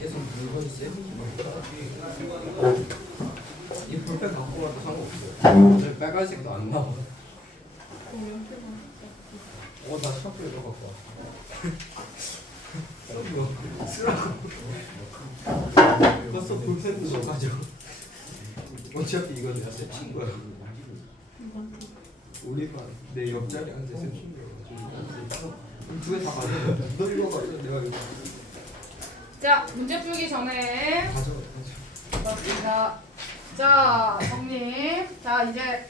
계속 물건이 세지지 이 볼펜 갖고 가도 상관없어요. 빨간색도 안 나와. 나 샤프에 넣어 갖고 와. 쓰라고. 벌써 볼펜도 좀 가져. 어차피 이거 내가 셉친 거야. 우리 반내 옆자리 앉아 셉친 거야. 두 개 다 가져. 너 이거 가져. 내가 이거. 자, 문제 풀기 전에 가져. 자, 정리. 자, 이제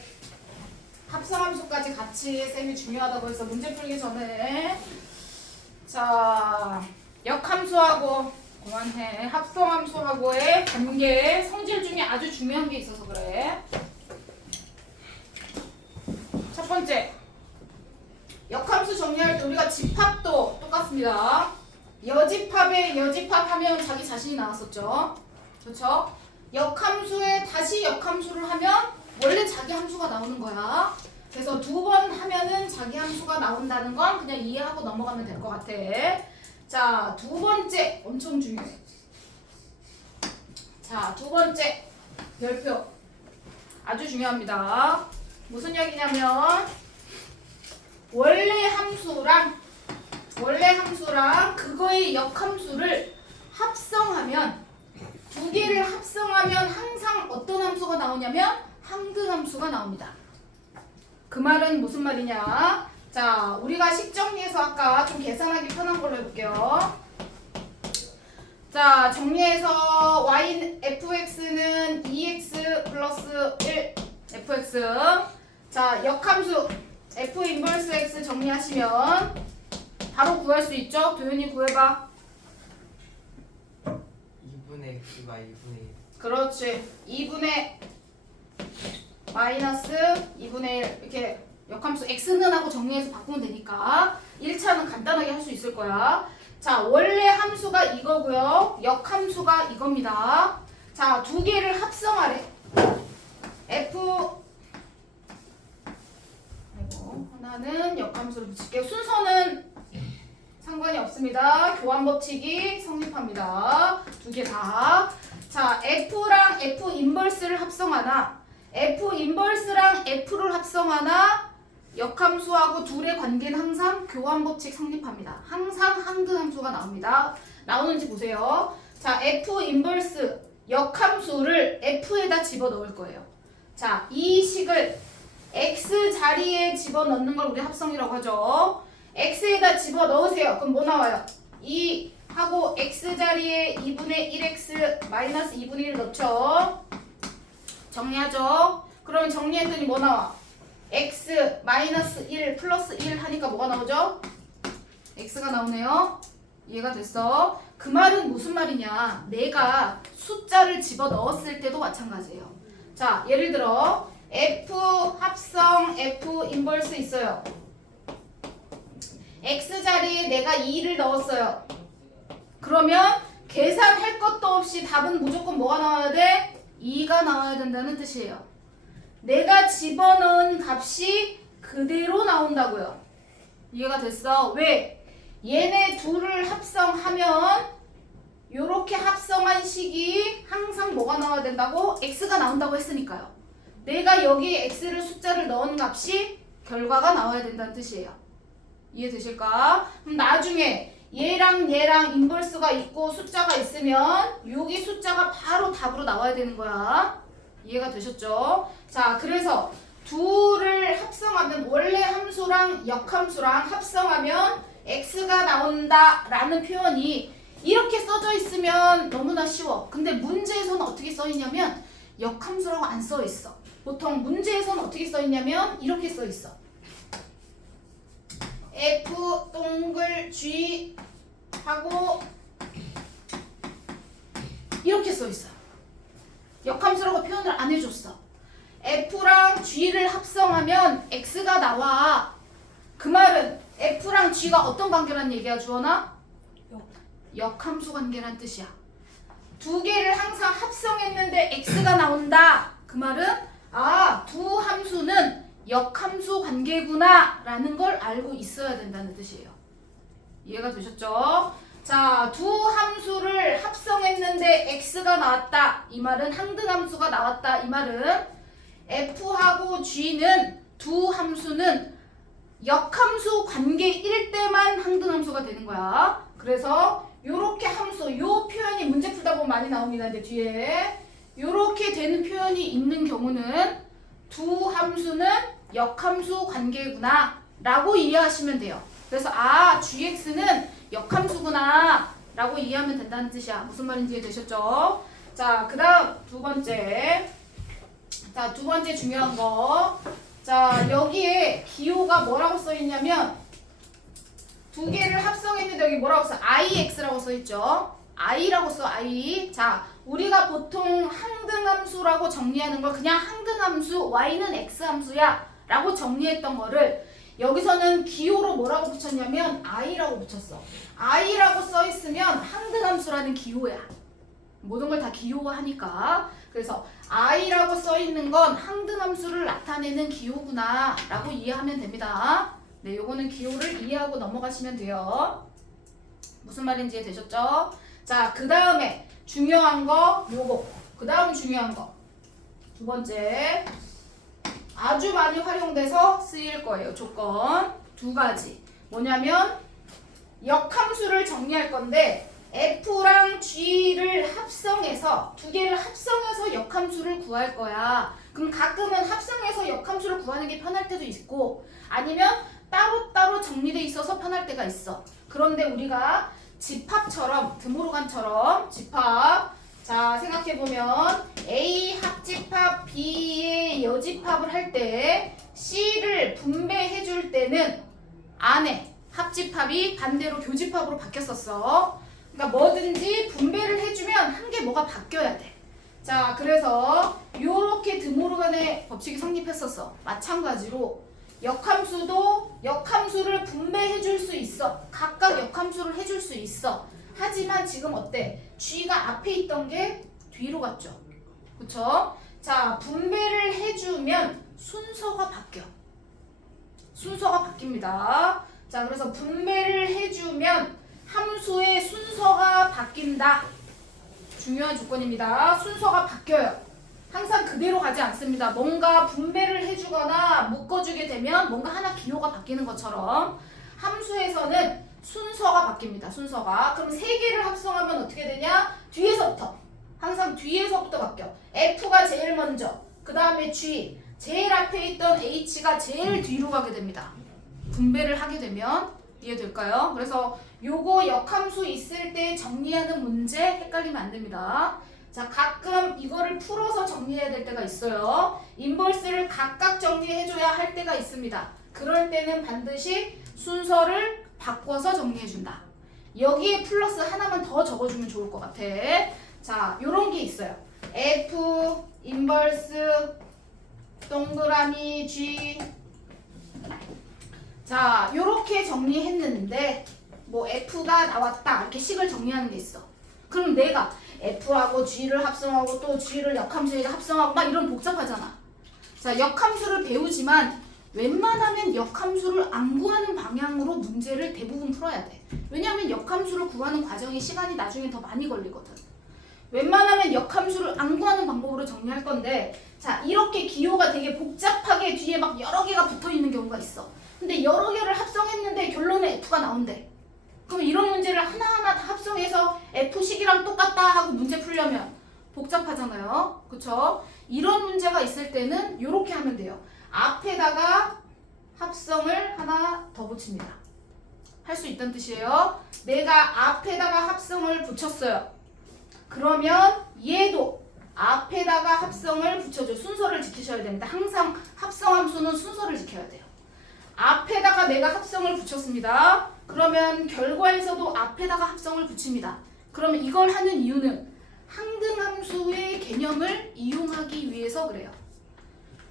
합성함수까지 같이 쌤이 중요하다고 해서 문제 풀기 전에 자, 역함수하고 그만해. 합성함수하고의 관계, 성질 중에 아주 중요한 게 있어서 그래. 첫 번째, 역함수 정리할 때 우리가 집합도 똑같습니다. 여집합에 여집합하면 자기 자신이 나왔었죠. 그렇죠? 역함수에 다시 역함수를 하면 원래 자기 함수가 나오는 거야. 그래서 두 번 하면은 자기 함수가 나온다는 건 그냥 이해하고 넘어가면 될 것 같아. 자, 두 번째 엄청 중요해. 자, 두 번째 별표 아주 중요합니다. 무슨 얘기냐면 원래 함수랑 그거의 역함수를 합성하면 두 개를 합성하면 항상 어떤 함수가 나오냐면 항등함수가 나옵니다. 그 말은 무슨 말이냐? 자, 우리가 식 정리해서 아까 좀 계산하기 편한 걸로 해볼게요. 자, 정리해서 y fx는 2x 플러스 1 fx. 자, 역함수 f 인버스 x 정리하시면 바로 구할 수 있죠? 도윤이 구해봐. 2분의 x가 2분의 1. 그렇지. 2분의 마이너스 2분의 1 이렇게 역함수 x는 하고 정리해서 바꾸면 되니까 1차는 간단하게 할 수 있을 거야. 자, 원래 함수가 이거고요. 역함수가 이겁니다. 자, 두 개를 합성하래. 하나는 역함수를 붙일게요. 순서는 상관이 없습니다. 교환 법칙이 성립합니다. 두 개 다. 자, F랑 F 인버스를 합성하나 F 인버스랑 F를 합성하나 역함수하고 둘의 관계는 항상 교환 법칙 성립합니다. 항상 항등함수가 나옵니다. 나오는지 보세요. 자, F 인버스 역함수를 F에다 집어넣을 거예요. 자, 이 식을 X 자리에 집어넣는 걸 우리 합성이라고 하죠. X에다 집어넣으세요. 그럼 뭐 나와요? 2 하고 X 자리에 2분의 1X 마이너스 2분의 1 넣죠. 정리하죠. 그러면 정리했더니 뭐 나와? X 마이너스 1 플러스 1 하니까 뭐가 나오죠? X가 나오네요. 이해가 됐어? 그 말은 무슨 말이냐? 내가 숫자를 집어넣었을 때도 마찬가지예요. 자, 예를 들어 F 합성 F 인버스 있어요. X 자리에 내가 2를 넣었어요. 그러면 계산할 것도 없이 답은 무조건 뭐가 나와야 돼? 2가 나와야 된다는 뜻이에요. 내가 집어넣은 값이 그대로 나온다고요. 이해가 됐어? 왜? 얘네 둘을 합성하면 요렇게 합성한 식이 항상 뭐가 나와야 된다고? X가 나온다고 했으니까요. 내가 여기 X를 숫자를 넣은 값이 결과가 나와야 된다는 뜻이에요. 이해되실까? 그럼 나중에 얘랑 인버스가 있고 숫자가 있으면 여기 숫자가 바로 답으로 나와야 되는 거야. 이해가 되셨죠? 자, 그래서 둘을 합성하면 원래 함수랑 역함수랑 합성하면 x가 나온다 라는 표현이 이렇게 써져 있으면 너무나 쉬워. 근데 문제에서는 어떻게 써 있냐면 역함수라고 안 써 있어. 보통 문제에서는 어떻게 써 있냐면 이렇게 써 있어. F 동글 G 하고 이렇게 써 있어. 역함수라고 표현을 안 해줬어. F랑 G를 합성하면 X가 나와. 그 말은 F랑 G가 어떤 관계란 얘기야, 주원아? 역함수 관계란 뜻이야. 두 개를 항상 합성했는데 X가 나온다. 그 말은 두 함수는 역함수 관계구나 라는 걸 알고 있어야 된다는 뜻이에요. 이해가 되셨죠? 자, 두 함수를 합성했는데 x가 나왔다. 이 말은 항등함수가 나왔다. 이 말은 f하고 g는 두 함수는 역함수 관계일 때만 항등함수가 되는 거야. 그래서 요렇게 함수, 요 표현이 문제 풀다 보면 많이 나옵니다. 이제 뒤에 요렇게 되는 표현이 있는 경우는 두 함수는 역함수 관계구나 라고 이해하시면 돼요. 그래서 gx는 역함수구나 라고 이해하면 된다는 뜻이야. 무슨 말인지 이해되셨죠? 자, 그 다음 두 번째. 자, 두 번째 중요한 거. 자, 여기에 기호가 뭐라고 써있냐면 두 개를 합성했는데 여기 뭐라고 써? ix라고 써있죠? i라고 써, i. 자, 우리가 보통 항등함수라고 정리하는 걸 그냥 항등함수, y는 x함수야 라고 정리했던 거를 여기서는 기호로 뭐라고 붙였냐면 i라고 붙였어. i라고 써있으면 항등함수라는 기호야. 모든 걸 다 기호화하니까. 그래서 i라고 써있는 건 항등함수를 나타내는 기호구나 라고 이해하면 됩니다. 네, 요거는 기호를 이해하고 넘어가시면 돼요. 무슨 말인지 되셨죠? 자, 그 다음에 중요한 거 요거. 그 다음 중요한 거. 두 번째. 아주 많이 활용돼서 쓰일 거예요. 조건 두 가지. 뭐냐면 역함수를 정리할 건데 f랑 g를 합성해서 두 개를 합성해서 역함수를 구할 거야. 그럼 가끔은 합성해서 역함수를 구하는 게 편할 때도 있고 아니면 따로따로 정리돼 있어서 편할 때가 있어. 그런데 우리가 집합처럼 드모르간처럼 집합 자, 생각해보면 A 합집합 B의 여집합을 할 때 C를 분배해줄 때는 안에 합집합이 반대로 교집합으로 바뀌었었어. 그러니까 뭐든지 분배를 해주면 한 개 뭐가 바뀌어야 돼. 자, 그래서 요렇게 드모르간의 법칙이 성립했었어. 마찬가지로 역함수도 역함수를 분배해줄 수 있어. 각각 역함수를 해줄 수 있어. 하지만 지금 어때? G가 앞에 있던 게 뒤로 갔죠. 그쵸? 자, 분배를 해주면 순서가 바뀌어. 순서가 바뀝니다. 자, 그래서 분배를 해주면 함수의 순서가 바뀐다. 중요한 조건입니다. 순서가 바뀌어요. 항상 그대로 가지 않습니다. 뭔가 분배를 해주거나 묶어주게 되면 뭔가 하나 기호가 바뀌는 것처럼 함수에서는 순서가 바뀝니다. 순서가. 그럼 세 개를 합성하면 어떻게 되냐? 뒤에서부터. 항상 뒤에서부터 바뀌어. F가 제일 먼저. 그 다음에 G. 제일 앞에 있던 H가 제일 뒤로 가게 됩니다. 분배를 하게 되면 이해될까요? 그래서 요거 역함수 있을 때 정리하는 문제 헷갈리면 안 됩니다. 자, 가끔 이거를 풀어서 정리해야 될 때가 있어요. 인버스를 각각 정리해줘야 할 때가 있습니다. 그럴 때는 반드시 순서를 바꿔서 정리해준다. 여기에 플러스 하나만 더 적어주면 좋을 것 같아. 자, 요런 게 있어요. F, 인버스, 동그라미, G. 자, 요렇게 정리했는데 뭐 F가 나왔다 이렇게 식을 정리하는 게 있어. 그럼 내가 F하고 G를 합성하고 또 G를 역함수에다 합성하고 막 이런 복잡하잖아. 자, 역함수를 배우지만 웬만하면 역함수를 안 구하는 방향으로 문제를 대부분 풀어야 돼. 왜냐하면 역함수를 구하는 과정이 시간이 나중에 더 많이 걸리거든. 웬만하면 역함수를 안 구하는 방법으로 정리할 건데 자, 이렇게 기호가 되게 복잡하게 뒤에 막 여러 개가 붙어있는 경우가 있어. 근데 여러 개를 합성했는데 결론에 F가 나온대. 그럼 이런 문제를 하나하나 다 합성해서 F식이랑 똑같다 하고 문제 풀려면 복잡하잖아요. 그쵸? 이런 문제가 있을 때는 이렇게 하면 돼요. 앞에다가 합성을 하나 더 붙입니다. 할 수 있다는 뜻이에요. 내가 앞에다가 합성을 붙였어요. 그러면 얘도 앞에다가 합성을 붙여줘. 순서를 지키셔야 됩니다. 항상 합성함수는 순서를 지켜야 돼요. 앞에다가 내가 합성을 붙였습니다. 그러면 결과에서도 앞에다가 합성을 붙입니다. 그러면 이걸 하는 이유는 항등함수의 개념을 이용하기 위해서 그래요.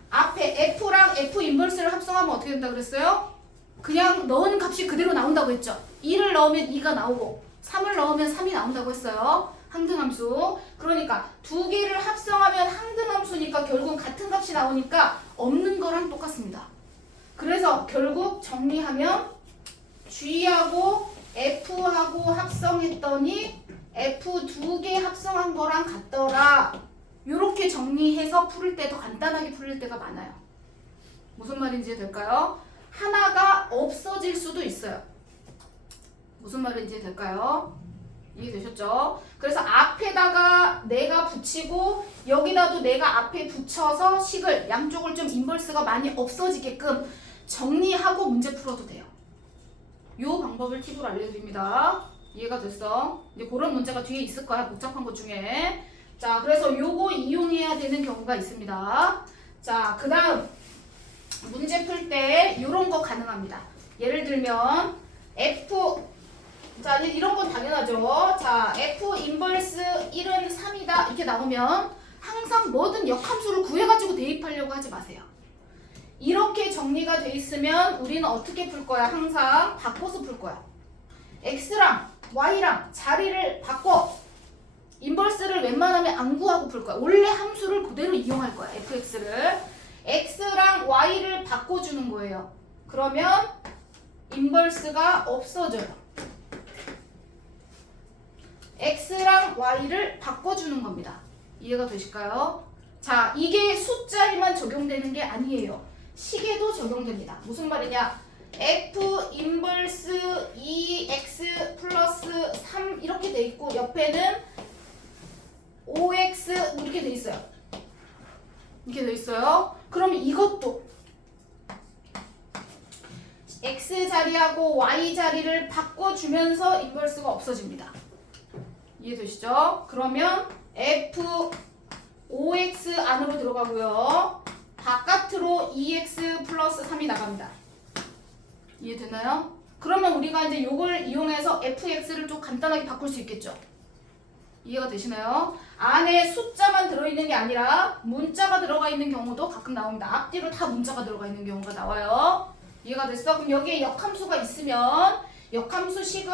앞에 F랑 F 인버스를 합성하면 어떻게 된다 그랬어요? 그냥 넣은 값이 그대로 나온다고 했죠. 2를 넣으면 2가 나오고 3을 넣으면 3이 나온다고 했어요. 항등함수. 그러니까 두 개를 합성하면 항등함수니까 결국 같은 값이 나오니까 없는 거랑 똑같습니다. 그래서 결국 정리하면 G하고 F하고 합성했더니 F 두 개 합성한 거랑 같더라. 이렇게 정리해서 풀을 때 더 간단하게 풀릴 때가 많아요. 무슨 말인지 될까요? 하나가 없어질 수도 있어요. 무슨 말인지 될까요? 이해되셨죠? 그래서 앞에다가 내가 붙이고 여기다도 내가 앞에 붙여서 식을 양쪽을 좀 인버스가 많이 없어지게끔 정리하고 문제 풀어도 돼요. 이 방법을 팁으로 알려드립니다. 이해가 됐어? 이제 그런 문제가 뒤에 있을 거야. 복잡한 것 중에. 자, 그래서 요거 이용해야 되는 경우가 있습니다. 자, 그 다음 문제 풀 때 요런 거 가능합니다. 예를 들면 F, 자 이런 건 당연하죠. 자, F 인버스 1은 3이다 이렇게 나오면 항상 뭐든 역함수를 구해가지고 대입하려고 하지 마세요. 이렇게 정리가 돼 있으면 우리는 어떻게 풀 거야? 항상 바꿔서 풀 거야. X랑 Y랑 자리를 바꿔. 인버스를 웬만하면 안 구하고 풀 거야. 원래 함수를 그대로 이용할 거야. fx를. x랑 y를 바꿔주는 거예요. 그러면 인버스가 없어져요. x랑 y를 바꿔주는 겁니다. 이해가 되실까요? 자, 이게 숫자에만 적용되는 게 아니에요. 식에도 적용됩니다. 무슨 말이냐? f 인버스 2x 플러스 3 이렇게 돼 있고 옆에는 5x 이렇게 돼 있어요. 이렇게 돼 있어요. 그럼 이것도 x 자리하고 y 자리를 바꿔주면서 인버스가 없어집니다. 이해되시죠? 그러면 f 5x 안으로 들어가고요. 바깥으로 2x 플러스 3이 나갑니다. 이해되나요? 그러면 우리가 이제 이걸 이용해서 fx를 좀 간단하게 바꿀 수 있겠죠? 이해가 되시나요? 안에 숫자만 들어있는 게 아니라 문자가 들어가 있는 경우도 가끔 나옵니다. 앞뒤로 다 문자가 들어가 있는 경우가 나와요. 이해가 됐어? 그럼 여기에 역함수가 있으면 역함수식을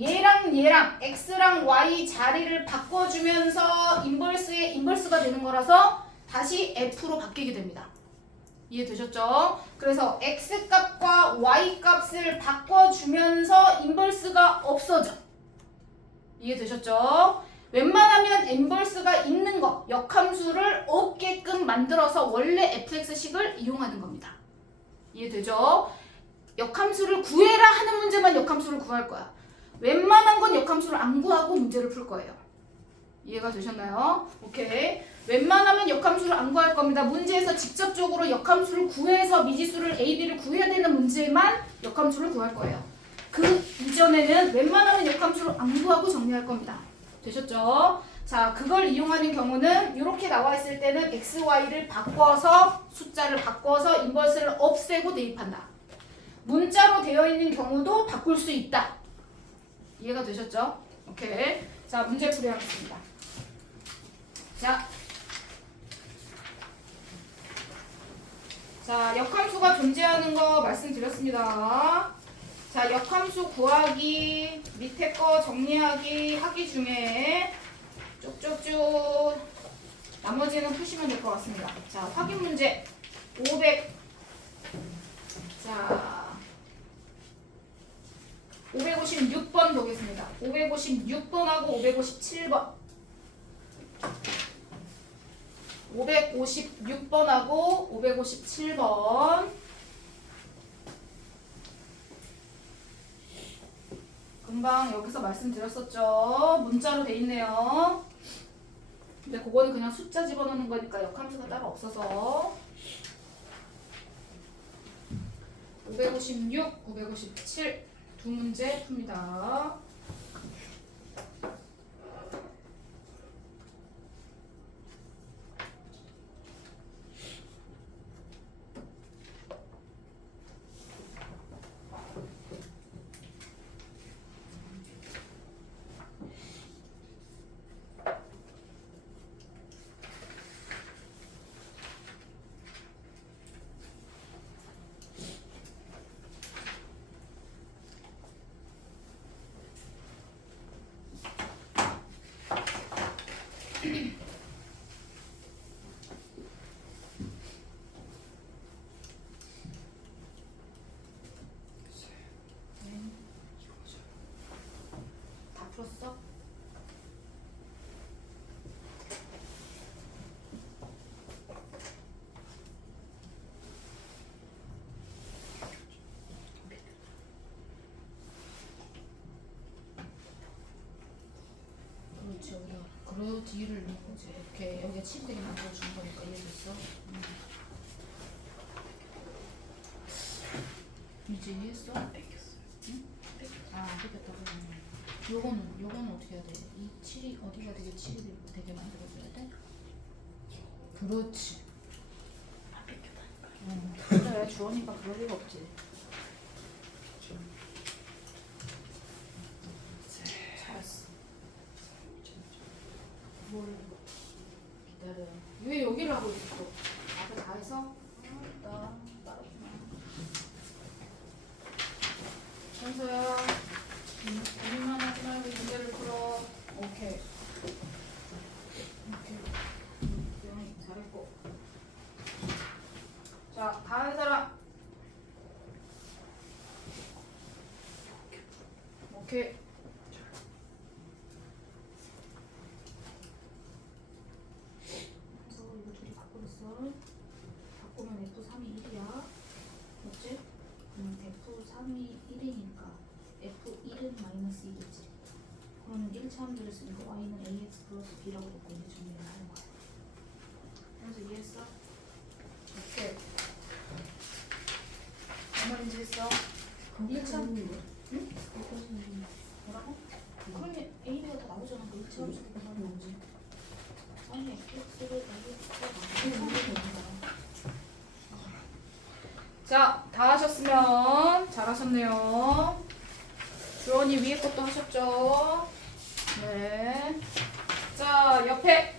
얘랑 x랑 y 자리를 바꿔주면서 인버스의 인버스가 되는 거라서 다시 f로 바뀌게 됩니다. 이해되셨죠? 그래서 x 값과 y 값을 바꿔주면서 인버스가 없어져. 이해되셨죠? 웬만하면 인버스가 있는 거, 역함수를 없게끔 만들어서 원래 fx식을 이용하는 겁니다. 이해되죠? 역함수를 구해라 하는 문제만 역함수를 구할 거야. 웬만한 건 역함수를 안 구하고 문제를 풀 거예요. 이해가 되셨나요? 오케이. 웬만하면 역함수를 안 구할 겁니다. 문제에서 직접적으로 역함수를 구해서 미지수를 a, b를 구해야 되는 문제만 역함수를 구할 거예요. 그 이전에는 웬만하면 역함수를 안 구하고 정리할 겁니다. 되셨죠? 자, 그걸 이용하는 경우는 이렇게 나와 있을 때는 x, y를 바꿔서 숫자를 바꿔서 인버스를 없애고 대입한다. 문자로 되어 있는 경우도 바꿀 수 있다. 이해가 되셨죠? 오케이. 자, 문제 풀이 하겠습니다. 자, 역함수가 존재하는 거 말씀드렸습니다. 자, 역함수 구하기, 밑에 거 정리하기 하기 중에 쭉쭉쭉 나머지는 푸시면 될 것 같습니다. 자, 확인 문제 500. 자, 556번 보겠습니다. 556번하고 557번. 556번하고 557번. 금방 여기서 말씀드렸었죠. 문자로 돼 있네요. 근데 그거는 그냥 숫자 집어넣는 거니까 역함수가 따로 없어서 556, 557 두 문제 풉니다. 요 뒤를 이렇게 여기가 7이 되게 만들어주는 거니까 이해됐어? 이제 이해했어? 응? 아, 뺏겼다고. 요거는 어떻게 해야 돼? 이 7이 어디가 되게 7이 되게 만들어줘야 돼? 그렇지. 그래, 주원이가 그럴 리가 없지. 잘했어. 뭘 기다려. 왜 여기를 하고 있어? 앞에 다 해서? 나 따라주나. 현서야, 고민만 하지 말고 문제를 풀어. 오케이. 주원이 잘했고. 자, 다 한 사람. 오케이. 그래서 이거 둘이 바꾸겠어. 바꾸면 F3이 1이야. 맞지? F3이 1이니까 F1은 마이너스 1이지. 그럼 1차 함수를 쓰니까 Y는 AX 플러스 B라고 놓고 이제 정리를 하는 거야. 그래서 이해했어? 오케이. 뭔 말인지 했어? 1차? 응? 뭐라고? 그러면 A, B가 다 나오잖아. 그 1차 함수 그만 나오지. 아니, X를 A가 나오는 자, 다 하셨으면 잘하셨네요. 주원이 위에 것도 하셨죠? 네. 자, 옆에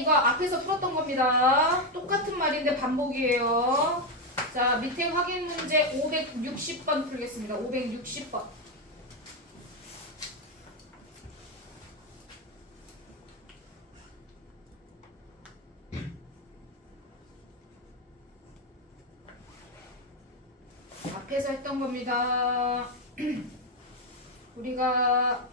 이거 앞에서 풀었던 겁니다. 똑같은 말인데 반복이에요. 자, 밑에 확인 문제 560번 풀겠습니다. 560번. 앞에서 했던 겁니다. 우리가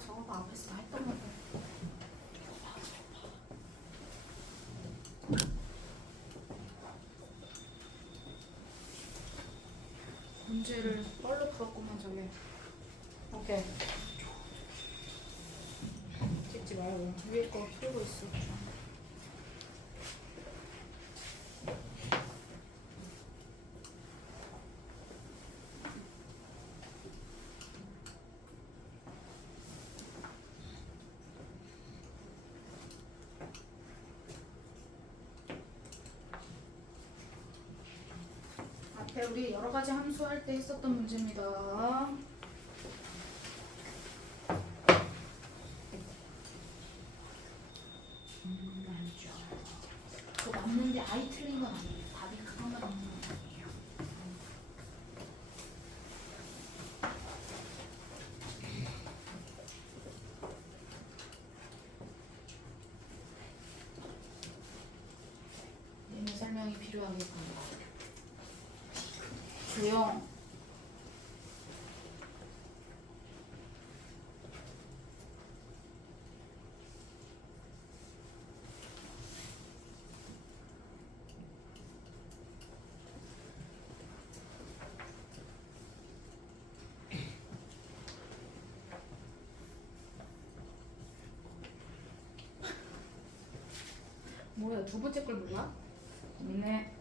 저거 봐 앞에서 다 했던 건데. 문제를 뻘로 풀었구만 저게. 오케이. 찍지 말고 위에 거 풀고 있어. 앞에 우리 여러 가지 함수 할 때 했었던 문제입니다. 그거 맞는데 아이 틀린 건 아니에요. 답이 그것만 없는 건 아니에요. 예매 설명이 필요하겠군요. 조용. 뭐야, 두 번째 걸 몰라? 네.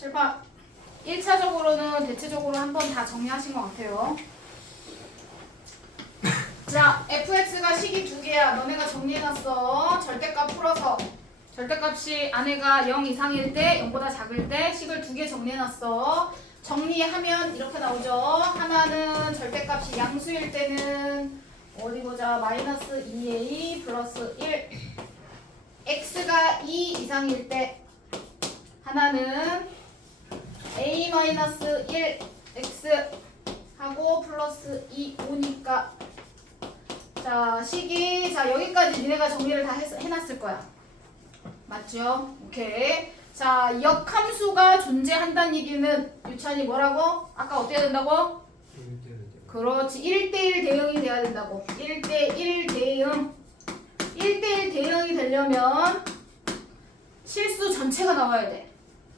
7번 1차적으로는 대체적으로 한번 다 정리하신 것 같아요. 자, fx가 식이 두 개야. 너네가 정리해놨어. 절대값 풀어서 절대값이 안에가 0 이상일 때, 0보다 작을 때 식을 두 개 정리해놨어. 정리하면 이렇게 나오죠. 하나는 절대값이 양수일 때는 어디 보자. 마이너스 2a 플러스 1. x가 2 이상일 때 하나는 a 마이너스 1 x 하고 플러스 2 5니까 자 식이 자 여기까지 니네가 정리를 다 해놨을 거야. 맞죠? 오케이. 자 역함수가 존재한다는 얘기는 유찬이 뭐라고? 아까 어떻게 해야 된다고? 그렇지. 1대1 대응이 돼야 된다고. 1대1 대응. 1대1 대응이 되려면 실수 전체가 나와야 돼.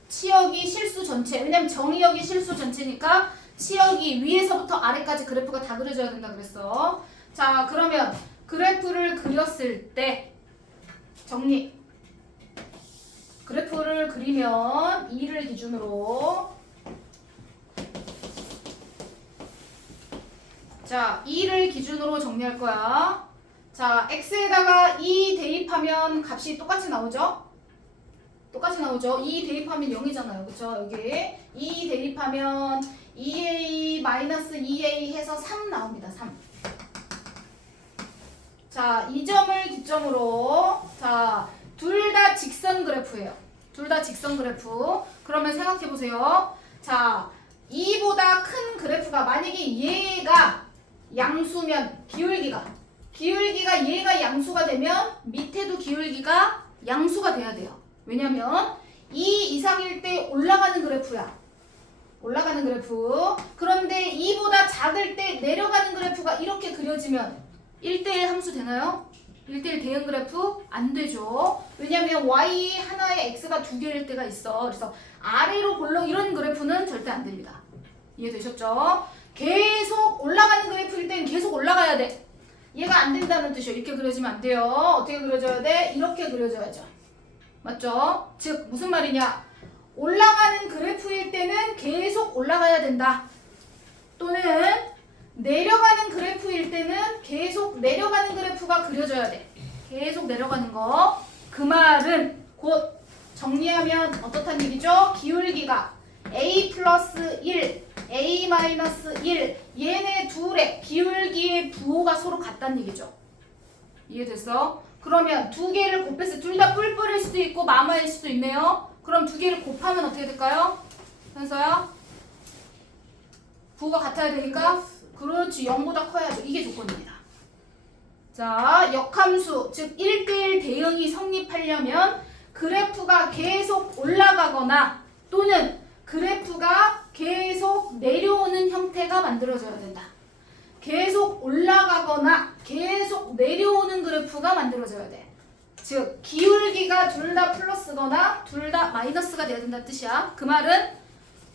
치역이 실수 전체. 왜냐면 정의역이 실수 전체니까 치역이 위에서부터 아래까지 그래프가 다 그려져야 된다 그랬어. 자, 그러면 그래프를 그렸을 때 정리. 그래프를 그리면 2를 기준으로 자, 2를 기준으로 정리할 거야. 자, x에다가 2 대입하면 값이 똑같이 나오죠? 똑같이 나오죠? 2 대입하면 0이잖아요. 그쵸? 여기 2 대입하면 2a 마이너스 2a 해서 3 나옵니다. 3. 자, 이 점을 기점으로 자, 둘 다 직선 그래프예요. 둘 다 직선 그래프. 그러면 생각해 보세요. 자, 2보다 큰 그래프가 만약에 얘가 양수면 기울기가 얘가 양수가 되면 밑에도 기울기가 양수가 돼야 돼요. 왜냐면 2 이상일 때 올라가는 그래프야. 올라가는 그래프. 그런데 2보다 작을 때 내려가는 그래프가 이렇게 그려지면 1대1 함수 되나요? 1대1 대응 그래프? 안 되죠. 왜냐면 y 하나에 x가 두 개일 때가 있어. 그래서 아래로 볼록 이런 그래프는 절대 안 됩니다. 이해되셨죠? 계속 올라가는 그래프일 땐 계속 올라가야 돼. 얘가 안 된다는 뜻이에요. 이렇게 그려지면 안 돼요. 어떻게 그려져야 돼? 이렇게 그려져야죠. 맞죠? 즉 무슨 말이냐? 올라가는 그래프일 때는 계속 올라가야 된다. 또는 내려가는 그래프일 때는 계속 내려가는 그래프가 그려져야 돼. 계속 내려가는 거. 그 말은 곧 정리하면 어떻단 얘기죠? 기울기가 a 플러스 1, a 마이너스 1 얘네 둘의 기울기의 부호가 서로 같다는 얘기죠. 이해됐어? 그러면 두 개를 곱했을 때 둘 다 뿔뿔일 수도 있고 마마일 수도 있네요. 그럼 두 개를 곱하면 어떻게 될까요? 현서야? 부호가 같아야 되니까? 그렇지. 0보다 커야죠. 이게 조건입니다. 자, 역함수 즉 1대1 대응이 성립하려면 그래프가 계속 올라가거나 또는 그래프가 계속 내려오는 형태가 만들어져야 된다. 계속 올라가거나 계속 내려오는 그래프가 만들어져야 돼. 즉 기울기가 둘 다 플러스거나 둘 다 마이너스가 돼야 된다는 뜻이야. 그 말은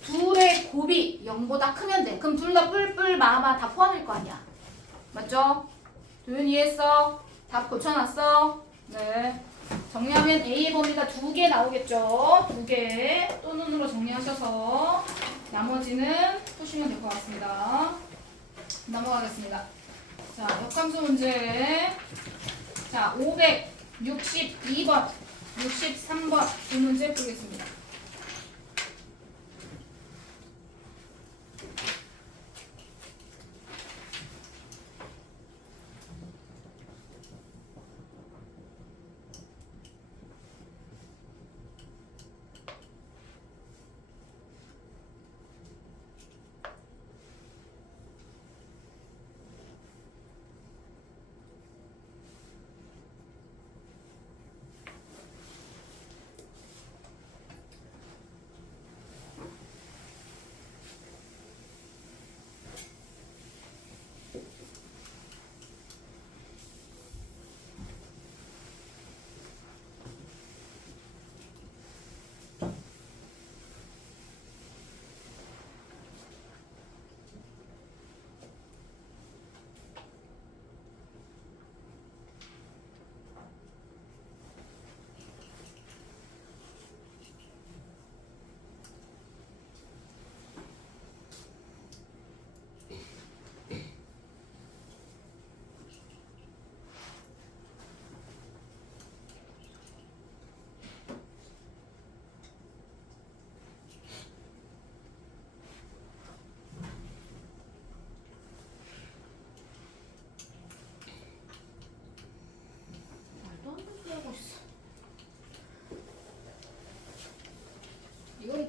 둘의 곱이 0보다 크면 돼. 그럼 둘 다 뿔뿔 마마 다 포함일 거 아니야. 맞죠? 도윤 이해했어? 답 고쳐놨어? 네. 정리하면 A의 범위가 2개 나오겠죠? 2개. 또 눈으로 정리하셔서 나머지는 푸시면 될 것 같습니다. 넘어가겠습니다. 자, 역함수 문제. 자, 562번, 63번 두 문제 풀겠습니다.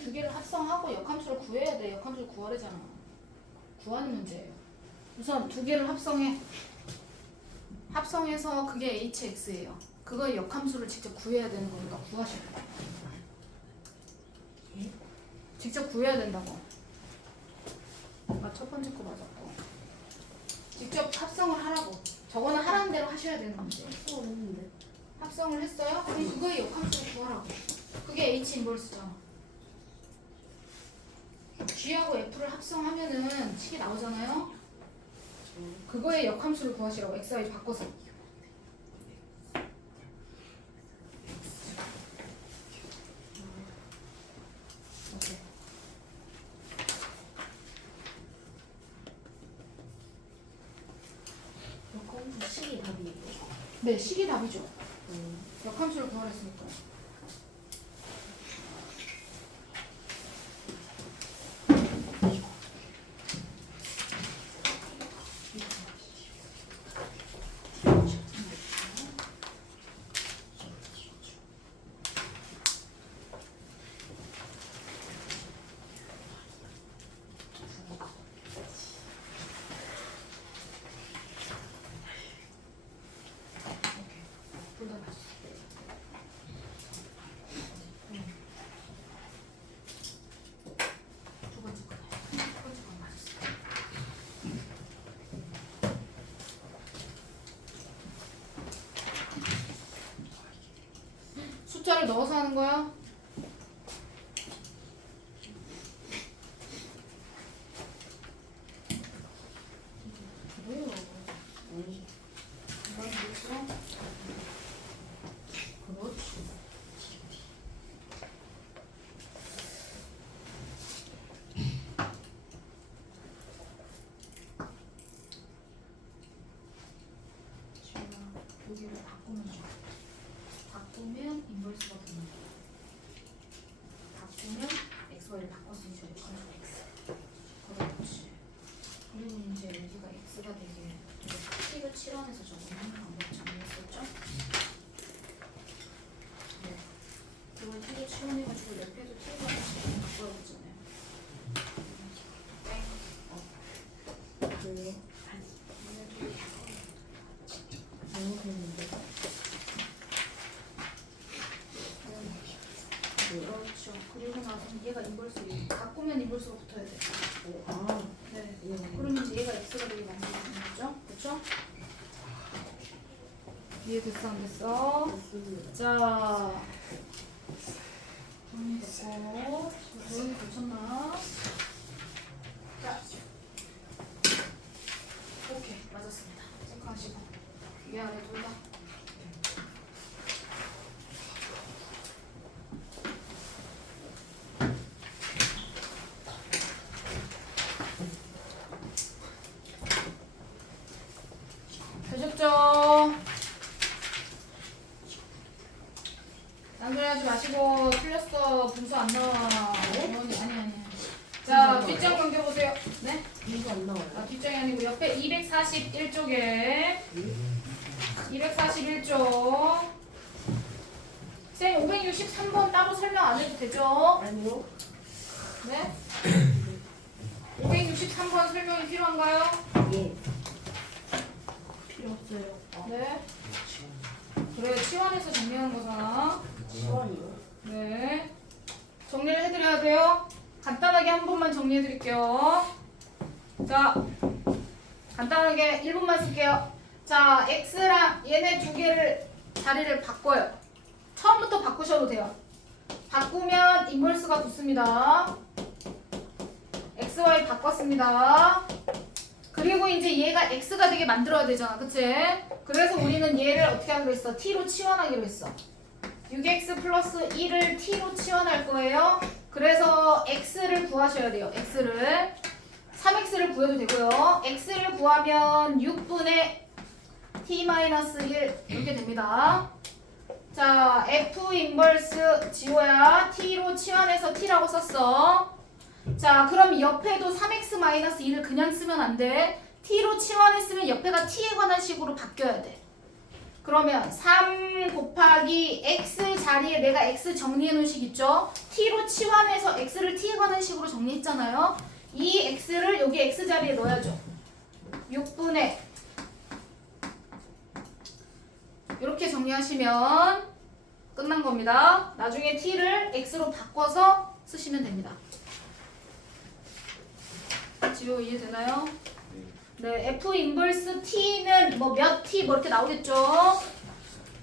두 개를 합성하고 역함수를 구해야 돼. 역함수를 구하래잖아. 구하는 문제예요. 우선 두 개를 합성해. 합성해서 그게 hx예요. 그거의 역함수를 직접 구해야 되는 거니까 구하셔. 직접 구해야 된다고. 아까 첫 번째 거 맞았고. 직접 합성을 하라고. 저거는 하라는 대로 하셔야 되는 문제. 합성을 했어요? 그럼 그거의 역함수를 구하라고. 그게 h 인버스잖아. g하고 f를 합성하면은 식이 나오잖아요. 그거의 역함수를 구하시라고. x, y 바꿔서. 오케이. 역함수 식이 답이에요. 네, 식이 답이죠. 역함수를 구하랬으니까. 둘 다 맞았어. 두 번째 거네. 두 번째 거 맞았어. 숫자를 넣어서 하는 거야? 뭐요? 이건 뭐죠? 그렇지. 여기를 바꾸면 좋아. 바꾸면 인버스가 붙는 거야. 바꾸면 xy를 바꿨으니까 역함수 x. 그렇지. 그리고 이제 여기가 x가 되게 t를 7원에서 적으면 방법 정리했었죠? 네. 그걸 t를 7원해가지고 옆에도 t가 바꿔야겠잖아요. 땡. 왜요? 얘네도 잘못했는데. 그렇죠. 그리고 나서 얘가 인버스 바꾸면 인버스가 붙어야 돼. 아, 네. 예. 그러면 이제 얘가 x가 되게 만들어지는 거죠? 그렇죠? 이해됐어 안 됐어? 됐습니다. 자, 정리됐고 조용히 고쳤나? 자, 오케이 맞았습니다. 체크하시고 위 아래 둘 다. 되셨죠? 낭비하지 마시고 틀렸어. 분수 안 나와. 아니. 자, 뒷장 넘겨보세요. 네? 이거 안 나와요. 아, 뒷장이 아니고 옆에 241쪽에 241쪽 쌤 563번 따로 설명 안 해도 되죠? 아니요. 네? 563번 설명이 필요한가요? 예. 필요 없어요. 네. 그래, 치환해서 정리하는 거잖아. 시원이요. 네. 정리를 해드려야 돼요. 간단하게 한 번만 정리해드릴게요. 자, 간단하게 1분만 쓸게요. 자, x랑 얘네 두 개를 자리를 바꿔요. 처음부터 바꾸셔도 돼요. 바꾸면 인버스가 붙습니다. xy 바꿨습니다. 그리고 이제 얘가 x가 되게 만들어야 되잖아. 그치? 그래서 우리는 얘를 어떻게 하기로 했어? t로 치환하기로 했어. 6x 플러스 1을 t로 치환할 거예요. 그래서 x를 구하셔야 돼요. x를 3x를 구해도 되고요. x를 구하면 6분의 t-1 이렇게 됩니다. 자, f 인버스 지호야 t로 치환해서 t라고 썼어. 자, 그럼 옆에도 3x-1을 그냥 쓰면 안 돼. t로 치환했으면 옆에가 t에 관한 식으로 바뀌어야 돼. 그러면 3 곱하기 x 자리에 내가 x 정리해 놓은 식 있죠? t로 치환해서 x를 t에 관한 식으로 정리했잖아요. 이 x를 여기 x 자리에 넣어야죠. 6분의 이렇게 정리하시면 끝난 겁니다. 나중에 t를 x로 바꿔서 쓰시면 됩니다. 지금 이해되나요? 네, f 인버스 t는 뭐 몇 t 뭐 이렇게 나오겠죠.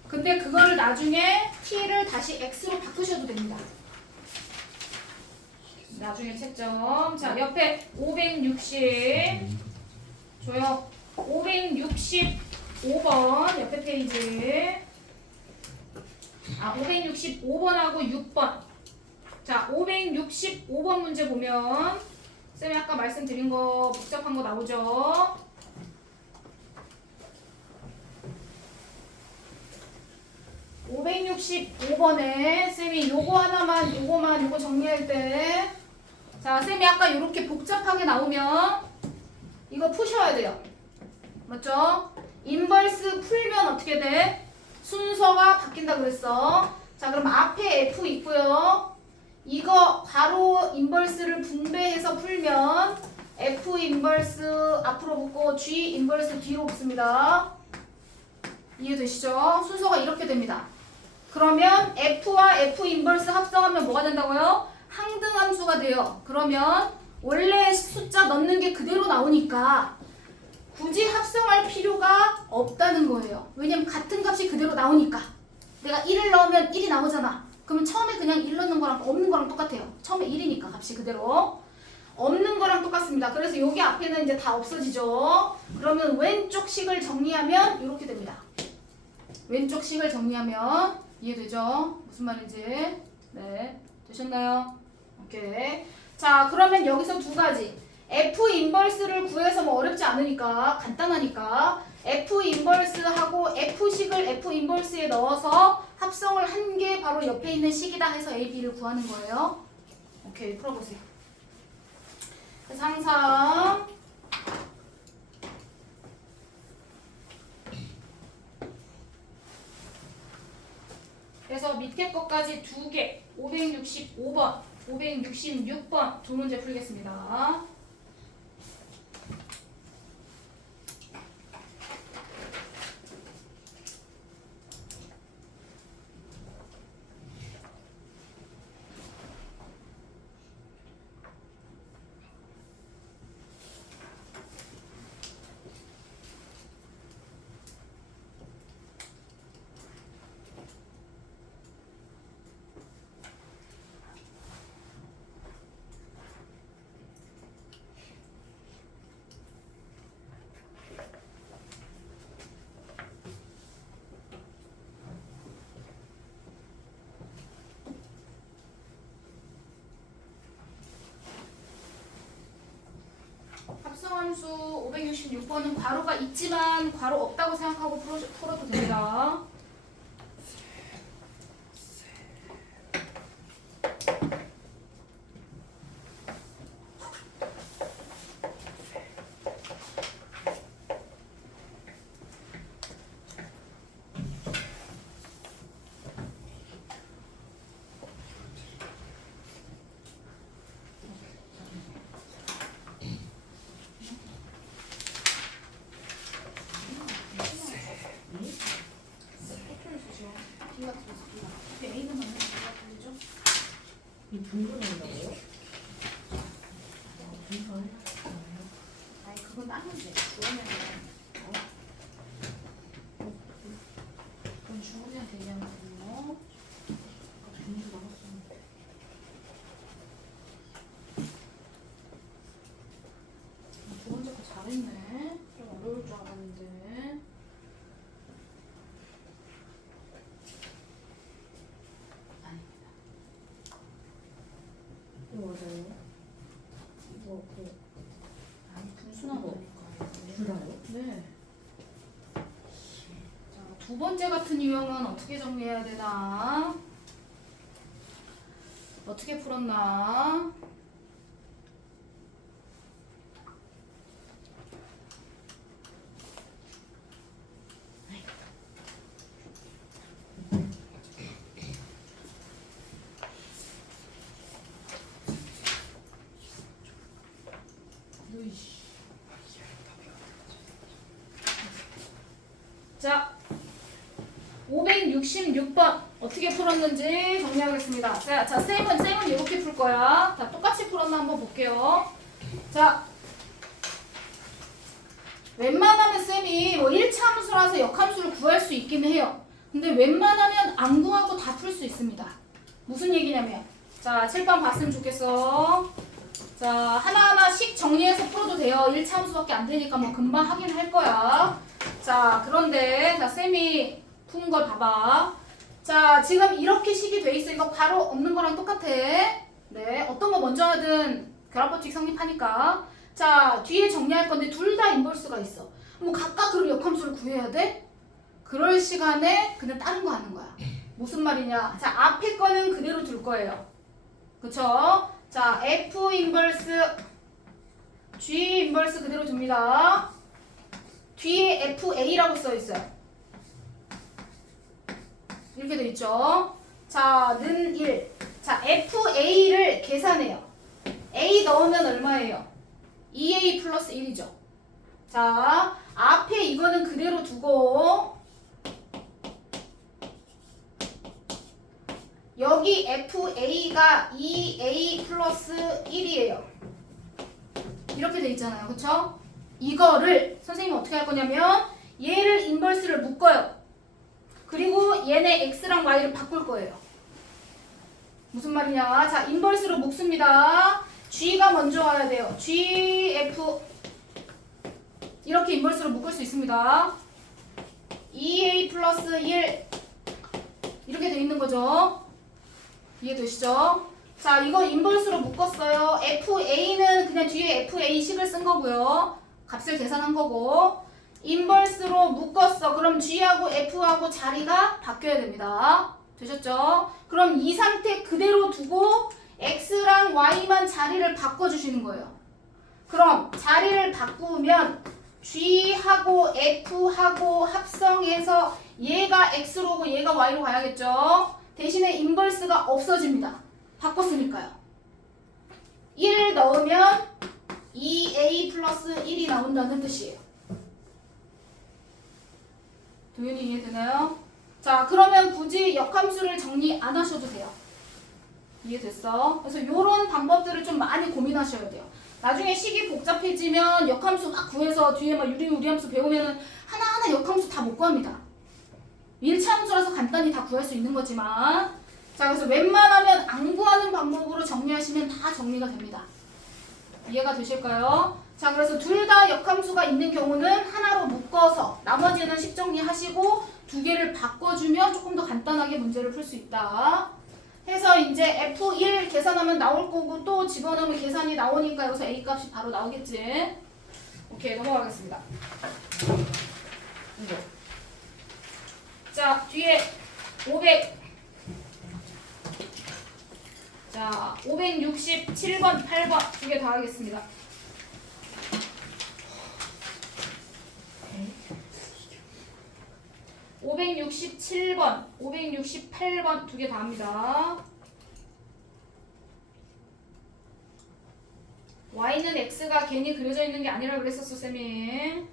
근데 그거를 나중에 t를 다시 x로 바꾸셔도 됩니다. 나중에 채점. 자, 옆에 560 조용. 565번 옆에 페이지. 565번하고 6번. 자, 565번 문제 보면 쌤이 아까 말씀드린 거 복잡한 거 나오죠? (565번에) 쌤이 요거 하나만 요거 정리할 때, 자, 쌤이 아까 이렇게 복잡하게 나오면 이거 푸셔야 돼요. 맞죠? 인버스 풀면 어떻게 돼? 순서가 바뀐다 그랬어. 자, 그럼 앞에 F 있고요. 이거 괄호 인버스를 분배해서 풀면 F 인버스 앞으로 붙고 G 인버스 뒤로 붙습니다. 이해되시죠? 순서가 이렇게 됩니다. 그러면 F와 F 인버스 합성하면 뭐가 된다고요? 항등함수가 돼요. 그러면 원래 숫자 넣는 게 그대로 나오니까 굳이 합성할 필요가 없다는 거예요. 왜냐면 같은 값이 그대로 나오니까. 내가 1을 넣으면 1이 나오잖아. 그러면 처음에 그냥 1 넣는 거랑 없는 거랑 똑같아요. 처음에 1이니까 값이 그대로. 없는 거랑 똑같습니다. 그래서 여기 앞에는 이제 다 없어지죠. 그러면 왼쪽 식을 정리하면 이렇게 됩니다. 왼쪽 식을 정리하면 이해되죠? 무슨 말인지. 네, 되셨나요? 오케이. 자, 그러면 여기서 두 가지. F 인버스를 구해서 뭐 어렵지 않으니까 간단하니까 F 인버스하고 F식을 F 인버스에 넣어서 합성을 한 게 바로 옆에 있는 식이다 해서 A, B를 구하는 거예요. 오케이, 풀어보세요. 그래서 항상 그래서 밑에 것까지 두 개, 565번, 566번 두 문제 풀겠습니다. 합성함수 566번은 괄호가 있지만 괄호 없다고 생각하고 풀어도 됩니다. 이 분분한다고요? 분분? 아니 그건 딴 문제. 그거는 그건 중국인한테 얘기하는 거거든요. 분분 나왔었는데. 두 번째 거 잘했네. 좀 어려울 줄 알았는데. 아닙니다. 이거 맞아요? 이거 아니 분순하다니까요. 불나요? 네. 자, 두 번째 같은 유형은 어떻게 정리해야 되나? 어떻게 풀었나? 566번 어떻게 풀었는지 정리하겠습니다. 자, 쌤은 이렇게 풀 거야. 자, 똑같이 풀었나 한번 볼게요. 자, 웬만하면 쌤이 뭐 1차 함수라서 역함수를 구할 수 있긴 해요. 근데 웬만하면 안 구하고 다 풀 수 있습니다. 무슨 얘기냐면, 자, 칠판 봤으면 좋겠어. 자, 하나하나씩 정리해서 풀어도 돼요. 1차 함수밖에 안 되니까 뭐 금방 하긴 할 거야. 자, 그런데 자, 쌤이 푼 걸 봐봐. 자, 지금 이렇게 식이 돼 있어. 이거 바로 없는 거랑 똑같아. 네, 어떤 거 먼저 하든 결합법칙 성립하니까. 자, 뒤에 정리할 건데 둘 다 인버스가 있어. 뭐 각각 그럼 역함수를 구해야 돼? 그럴 시간에 그냥 다른 거 하는 거야. 무슨 말이냐? 자, 앞에 거는 그대로 둘 거예요. 그쵸? 자, F 인버스, G 인버스 그대로 둡니다. 뒤에 FA라고 써 있어요. 이렇게 돼 있죠. 자, 는 1. 자, FA를 계산해요. A 넣으면 얼마예요? 2A 플러스 1이죠. 자, 앞에 이거는 그대로 두고 여기 FA가 2A 플러스 1이에요. 이렇게 돼 있잖아요. 그쵸? 이거를 선생님이 어떻게 할 거냐면 얘를 인버스를 묶어요. 그리고 얘네 X랑 Y를 바꿀 거예요. 무슨 말이냐? 자, 인버스로 묶습니다. G가 먼저 와야 돼요. GF 이렇게 인버스로 묶을 수 있습니다. 2A 플러스 1 이렇게 돼 있는 거죠. 이해되시죠? 자, 이거 인버스로 묶었어요. FA는 그냥 뒤에 FA식을 쓴 거고요. 값을 계산한 거고. 인버스로 묶었어. 그럼 G하고 F하고 자리가 바뀌어야 됩니다. 되셨죠? 그럼 이 상태 그대로 두고 X랑 Y만 자리를 바꿔주시는 거예요. 그럼 자리를 바꾸면 G하고 F하고 합성해서 얘가 X로 오고 얘가 Y로 가야겠죠? 대신에 인버스가 없어집니다. 바꿨으니까요. 1 넣으면 2A 플러스 1이 나온다는 뜻이에요. 도윤이 이해되나요? 자, 그러면 굳이 역함수를 정리 안 하셔도 돼요. 이해됐어? 그래서 이런 방법들을 좀 많이 고민하셔야 돼요. 나중에 식이 복잡해지면 역함수 막 구해서 뒤에 막 유리함수 배우면은 하나하나 역함수 다 못 구합니다. 1차 함수라서 간단히 다 구할 수 있는 거지만, 자, 그래서 웬만하면 안 구하는 방법으로 정리하시면 다 정리가 됩니다. 이해가 되실까요? 자, 그래서 둘 다 역함수가 있는 경우는 하나로 묶어서 나머지는 식 정리하시고 두 개를 바꿔주면 조금 더 간단하게 문제를 풀 수 있다. 해서 이제 F1 계산하면 나올 거고 또 집어넣으면 계산이 나오니까 여기서 A 값이 바로 나오겠지. 오케이, 넘어가겠습니다. 이거. 자, 뒤에 500. 자, 567번, 8번 두 개 다 하겠습니다. 네. 567번, 568번 두 개 다 합니다. Y는 X가 괜히 그려져 있는 게 아니라 그랬었어, 쌤이.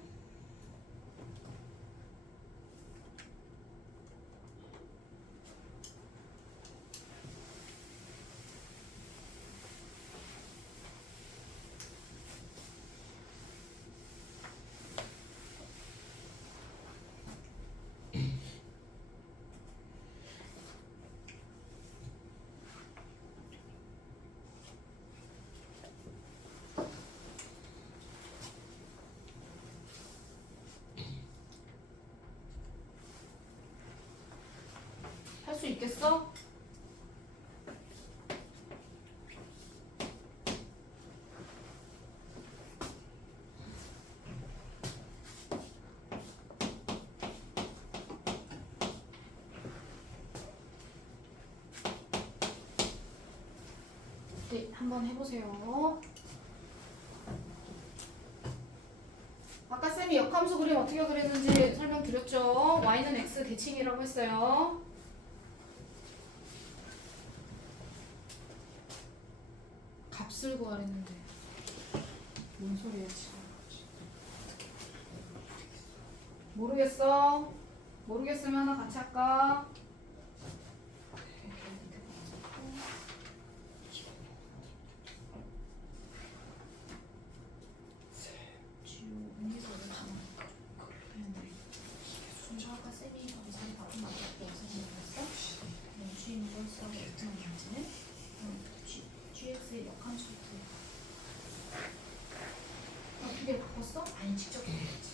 할 수 있겠어? 네, 한번 해보세요. 아까 쌤이 역함수 그림 어떻게 그렸는지 설명드렸죠? Y는 X 대칭이라고 했어요. 값을 구하랬는데 뭔 소리야 지금. 모르겠어? 모르겠으면 하나 같이 할까? 순서가 쌤이 검사를 받은 것밖에 없었어? 주인 벌써하고 어떤 문제는? GX의 역함수 두 개 바꿨어? 아니 직접 구해야지.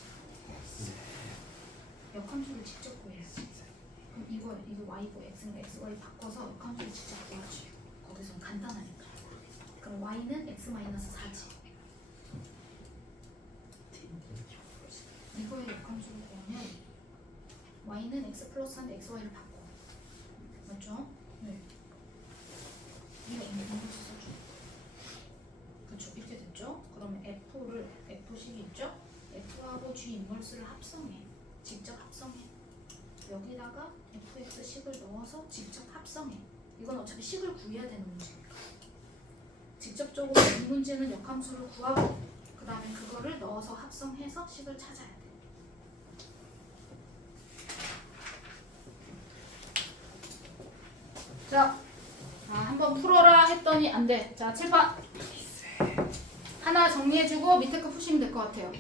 역함수를 직접 구해야지. 그럼 이거 y고 x인가 xy 바꿔서 역함수를 직접 구하지. 거기서 간단하니까. 그럼 y는 x-4지. 이거의 역함수를 구하면 y는 x 플러스한데 xy를 바꿔. 맞죠? 네. 이거 인버스 써줘. 그렇죠. 이렇게 됐죠? 그러면 F식이 있죠? F하고 G 인버스를 합성해. 직접 합성해. 여기다가 fx식을 넣어서 직접 합성해. 이건 어차피 식을 구해야 되는 문제니까. 직접적으로 이 문제는 역함수를 구하고 그 다음에 그거를 넣어서 합성해서 식을 찾아야 돼. 자, 한번 풀어라 했더니 안 돼. 자, 칠판 하나 정리해주고 밑에 거 푸시면 될 것 같아요.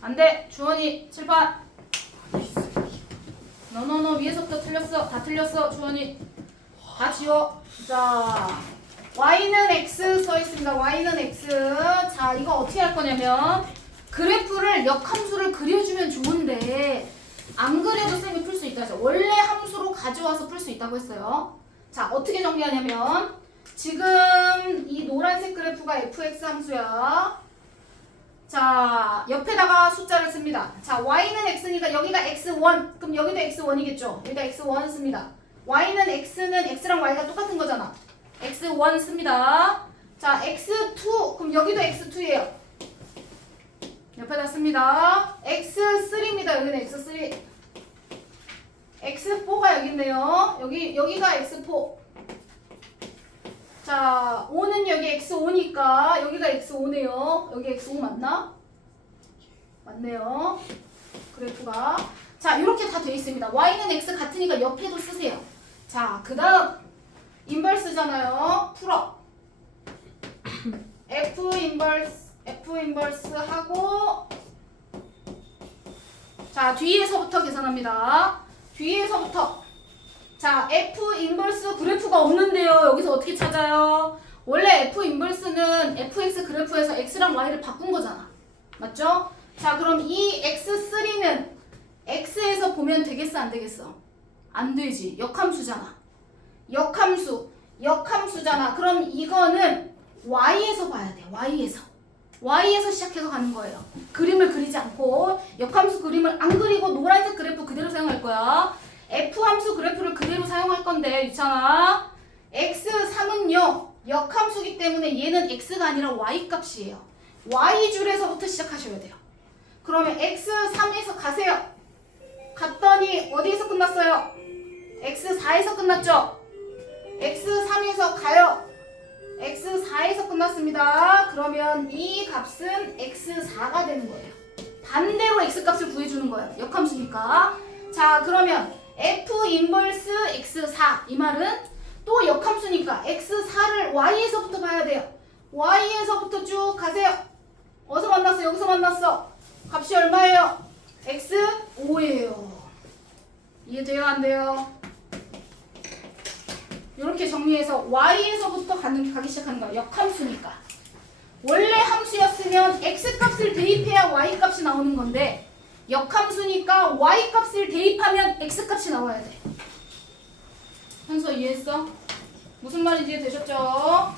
안 돼. 주원이 칠판. 너너너 위에서부터 틀렸어. 다 틀렸어. 주원이 다 지워. 자, y는 x 써 있습니다. y는 x. 자, 이거 어떻게 할 거냐면 그래프를 역함수를 그려주면 좋은데 안 그려도 쌤이 풀 수 있다. 원래 함수로 가져와서 풀 수 있다고 했어요. 자, 어떻게 정리하냐면 지금 이 노란색 그래프가 fx 함수야. 자, 옆에다가 숫자를 씁니다. 자, y는 x니까 여기가 x1. 그럼 여기도 x1이겠죠. 여기다 x1 씁니다. y는 x는 x랑 y가 똑같은 거잖아. x1 씁니다. 자, x2. 그럼 여기도 x2예요. 옆에다 씁니다. x3입니다. 여기는 x3. x4가 여기 있네요. 여기가 x4. 자, 5는 여기 x5니까 여기가 x5네요. 여기 x5 맞나? 맞네요. 그래프가. 자, 이렇게 다 돼 있습니다. y는 x 같으니까 옆에도 쓰세요. 자, 그 다음 인버스잖아요. 풀어. f 인버스 하고 자, 뒤에서부터 계산합니다. 뒤에서부터. 자, F 인버스 그래프가 없는데요. 여기서 어떻게 찾아요? 원래 F 인버스는 fx 그래프에서 x랑 y를 바꾼 거잖아. 맞죠? 자, 그럼 이 x3는 x에서 보면 되겠어, 안 되겠어? 안 되지. 역함수잖아. 역함수잖아. 그럼 이거는 y에서 봐야 돼. y에서 시작해서 가는 거예요. 그림을 그리지 않고 역함수 그림을 안 그리고 노란색 그래프 그대로 사용할 거야. F함수 그래프를 그대로 사용할 건데 유찬아, x3은요 역함수기 때문에 얘는 x가 아니라 y 값이에요. y줄에서부터 시작하셔야 돼요. 그러면 x3에서 가세요. 갔더니 어디에서 끝났어요? x4에서 끝났죠? x3에서 가요. x4에서 끝났습니다. 그러면 이 값은 x4가 되는 거예요. 반대로 x값을 구해주는 거예요. 역함수니까. 자, 그러면 f 인버스 x4 이 말은 또 역함수니까 x4를 y에서부터 봐야 돼요. y에서부터 쭉 가세요. 어디서 만났어? 여기서 만났어. 값이 얼마예요? x5예요. 이해돼요? 안 돼요? 이렇게 정리해서 y에서부터 가기 시작하는 거예요. 역함수니까. 원래 함수였으면 x값을 대입해야 y값이 나오는 건데 역함수니까 y값을 대입하면 x값이 나와야 돼. 현서 이해했어? 무슨 말인지 이해되셨죠?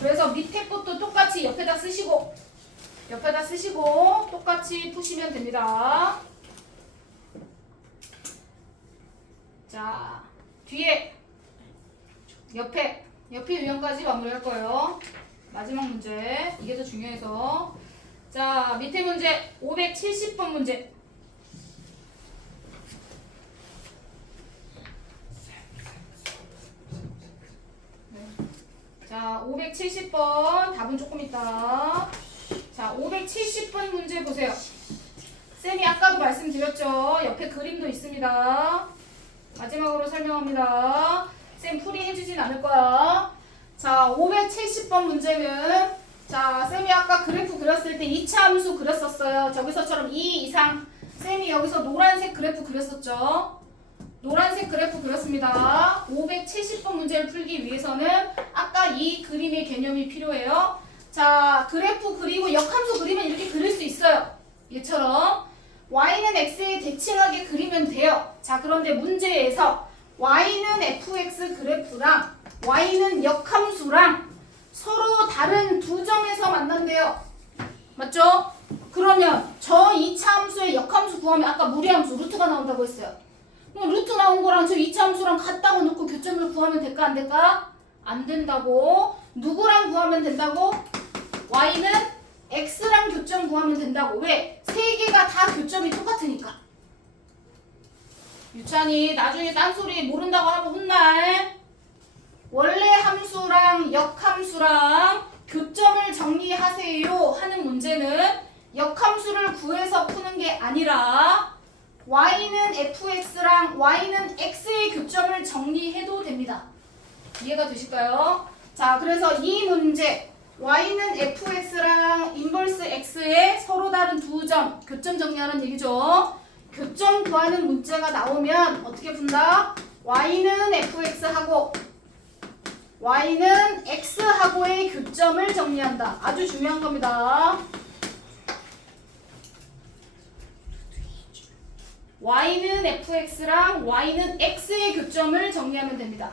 그래서 밑에 것도 똑같이 옆에다 쓰시고 똑같이 푸시면 됩니다. 자, 뒤에 옆에 유형까지 마무리할 거예요. 마지막 문제. 이게 더 중요해서. 자, 밑에 문제 570번 문제. 자, 570번 답은 조금 있다. 자, 570번 문제 보세요. 쌤이 아까도 말씀드렸죠. 옆에 그림도 있습니다. 마지막으로 설명합니다. 쌤 풀이 해주진 않을 거야. 자, 570번 문제는 자, 쌤이 아까 그래프 그렸을 때 2차 함수 그렸었어요. 저기서처럼 2 이상. 쌤이 여기서 노란색 그래프 그렸었죠. 노란색 그래프 그렸습니다. 570번 문제를 풀기 위해서는 아까 이 그림의 개념이 필요해요. 자, 그래프 그리고 역함수 그리면 이렇게 그릴 수 있어요. 얘처럼 y는 x에 대칭하게 그리면 돼요. 자, 그런데 문제에서 y는 fx 그래프랑 y는 역함수랑 서로 다른 두 점에서 만난대요. 맞죠? 그러면 저 2차 함수의 역함수 구하면 아까 무리함수 루트가 나온다고 했어요. 그럼 루트 나온 거랑 저 2차 함수랑 같다고 놓고 교점을 구하면 될까 안 될까? 안 된다고. 누구랑 구하면 된다고? y는 x랑 교점 구하면 된다고. 왜? 세 개가 다 교점이 똑같으니까. 유찬이 나중에 딴소리 모른다고 하고 혼날. 원래 함수랑 역함수랑 교점을 정리하세요 하는 문제는 역함수를 구해서 푸는 게 아니라 y는 fx랑 y는 x의 교점을 정리해도 됩니다. 이해가 되실까요? 자, 그래서 이 문제 y는 fx랑 인버스 x의 서로 다른 두 점 교점 정리하는 얘기죠. 교점 구하는 문제가 나오면 어떻게 푼다? y는 fx하고 y는 x하고의 교점을 정리한다. 아주 중요한 겁니다. y는 fx랑 y는 x의 교점을 정리하면 됩니다.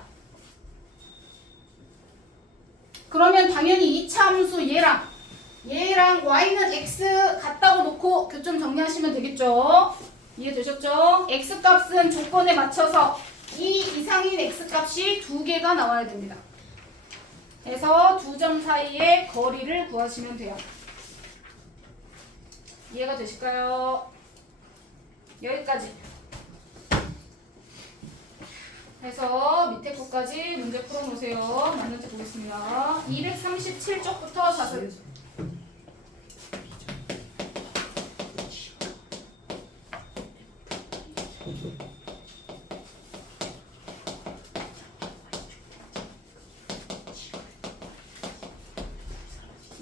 그러면 당연히 2차 함수 얘랑 y는 x 같다고 놓고 교점 정리하시면 되겠죠. 이해되셨죠? x값은 조건에 맞춰서 2 이상인 x값이 두 개가 나와야 됩니다. 그래서 두 점 사이의 거리를 구하시면 돼요. 이해가 되실까요? 여기까지 해서 밑에 거까지 문제 풀어놓으세요. 맞는지 보겠습니다. 237쪽부터 자세히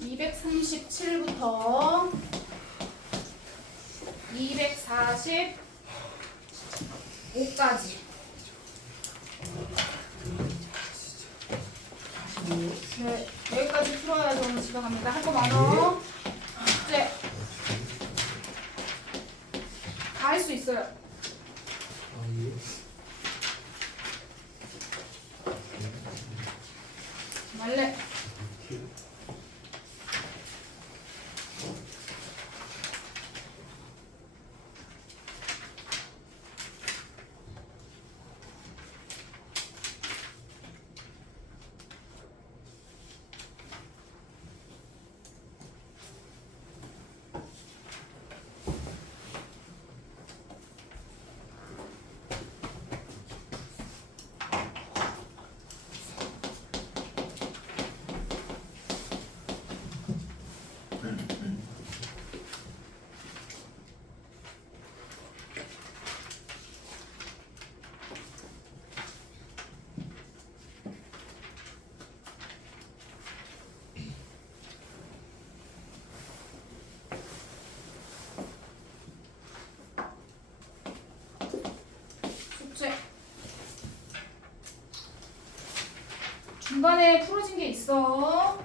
237부터 245까지. 네, 여기까지 풀어야지 오늘 집에 갑니다. 할 거 많어. 숙제 다 할 수 있어요. 말래. 숙제 중간에 풀어진 게 있어.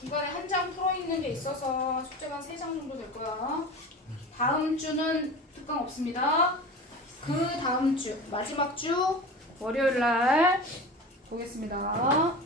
중간에 한 장 풀어있는 게 있어서 숙제가 3장 정도 될 거야. 다음 주는 특강 없습니다. 그 다음 주 마지막 주 월요일 날 보겠습니다.